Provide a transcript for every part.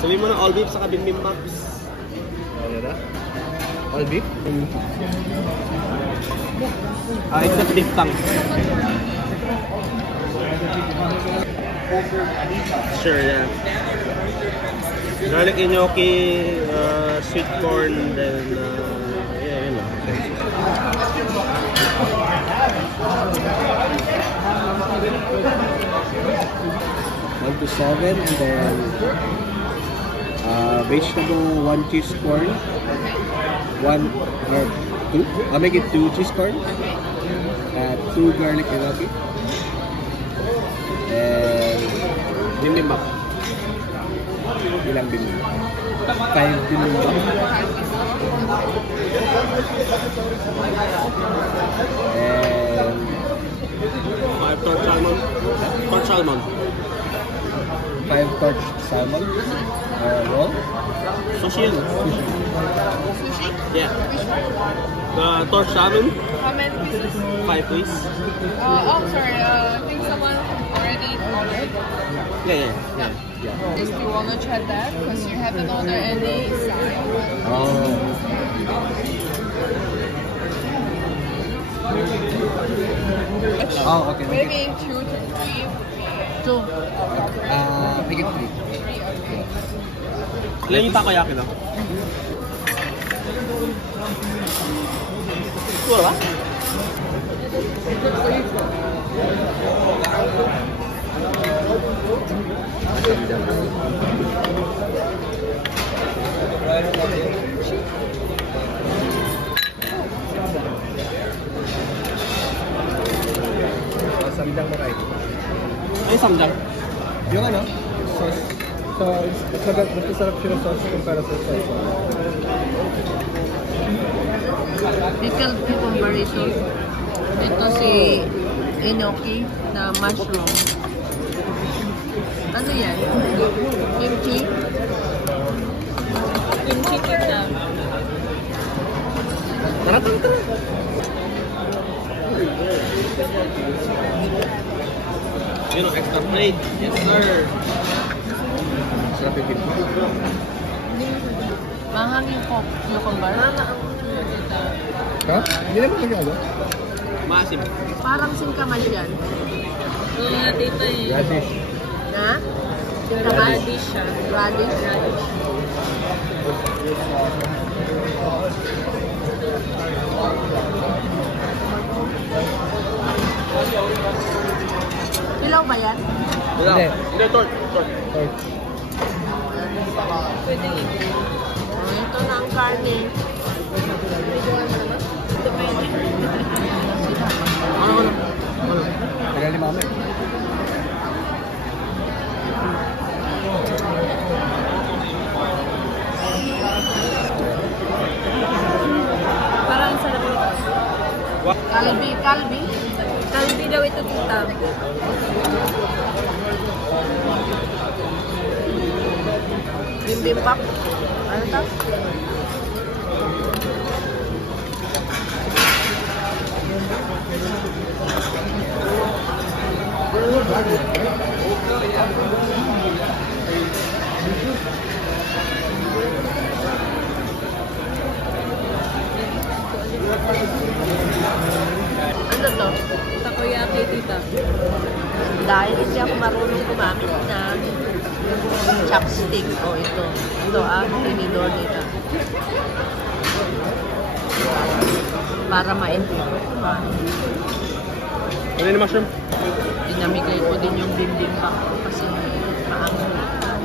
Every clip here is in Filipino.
Sabi mo ng all beef sa bimbimbaps. Ano na? All beef? Except beef tongue. Sure, yeah. Garlic gnocchi, sweet corn, then yeah, you know. 1 to 7, and then vegetable 1 cheese corn, 1 or 2. I'll make it 2 cheese corn, 2 garlic gnocchi, and Bibimbap. ilang bibimbap? 5 bibimbap. And 5 torch salmon. Torch salmon. 5 torch salmon roll. Sushi yan. Sushi? Yeah. Torch salmon, How many pieces? 5 please. Oh, sorry. I think someone already ordered. Yeah. Just you wanna try that? Because you haven't ordered any side. Oh, okay. Maybe 2 to 3. 2. Make it 3. 3, okay. Ilan yung takoyaki na? Sure ba? Samdang mo kayo. Ay, samdang. Yung ano? Sauce. So, mas masarap siya ng sauce kumpara sa sauce. Pickled cucumber ito. Ito si gnocchi na mushroom. Ano yan? Kimchi? Kimchi kita. Tara. Yun ang extra plate. Yes, sir. Sarap yung kimchi. Mahangin ko cucumber. Ha? Hindi naman nagyalo. Maasim. Parang singkamas yan. Ito na tita eh. Radish. Na? Singkamas? Radish siya. Radish? Ilaw ba yan? Hindi. Hindi, torch. Torch. Pwede yun. Ito na ang karne. Ano? Tagal ni mama. Parang sarap ito. Kalbi. Kalbi daw ito tita. Bibimbap. Ano ito? Ano to? Takoyaki tita. Dahil hindi ako marunong gumamit ng chopstick. O ito. Ito tinidor nila. Para maintindihan ko. Ano yung mushroom? Dinamigay ko din yung bibimbap ko kasi maangang.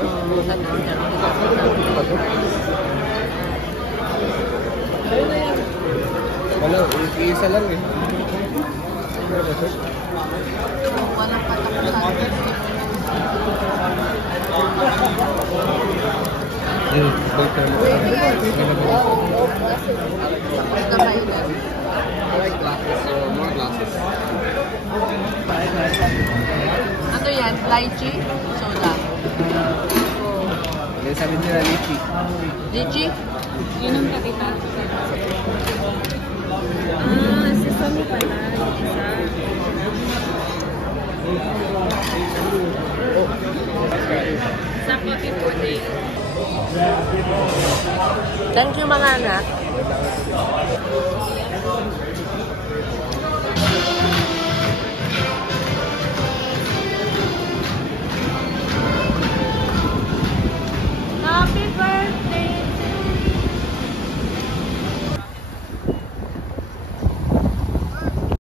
So, nag-order ako ng Wala, isa lang eh. walang katapusan. Balik tayo. Tapos na kayo na. I like glasses, so more glasses. Ano yan? Lychee? Soda. Kaya sabi nila lychee. Lychee? Yun ang pakita. Ah, sesame pala. Yung isa. Sa coffee pudding. Thank you mga anak.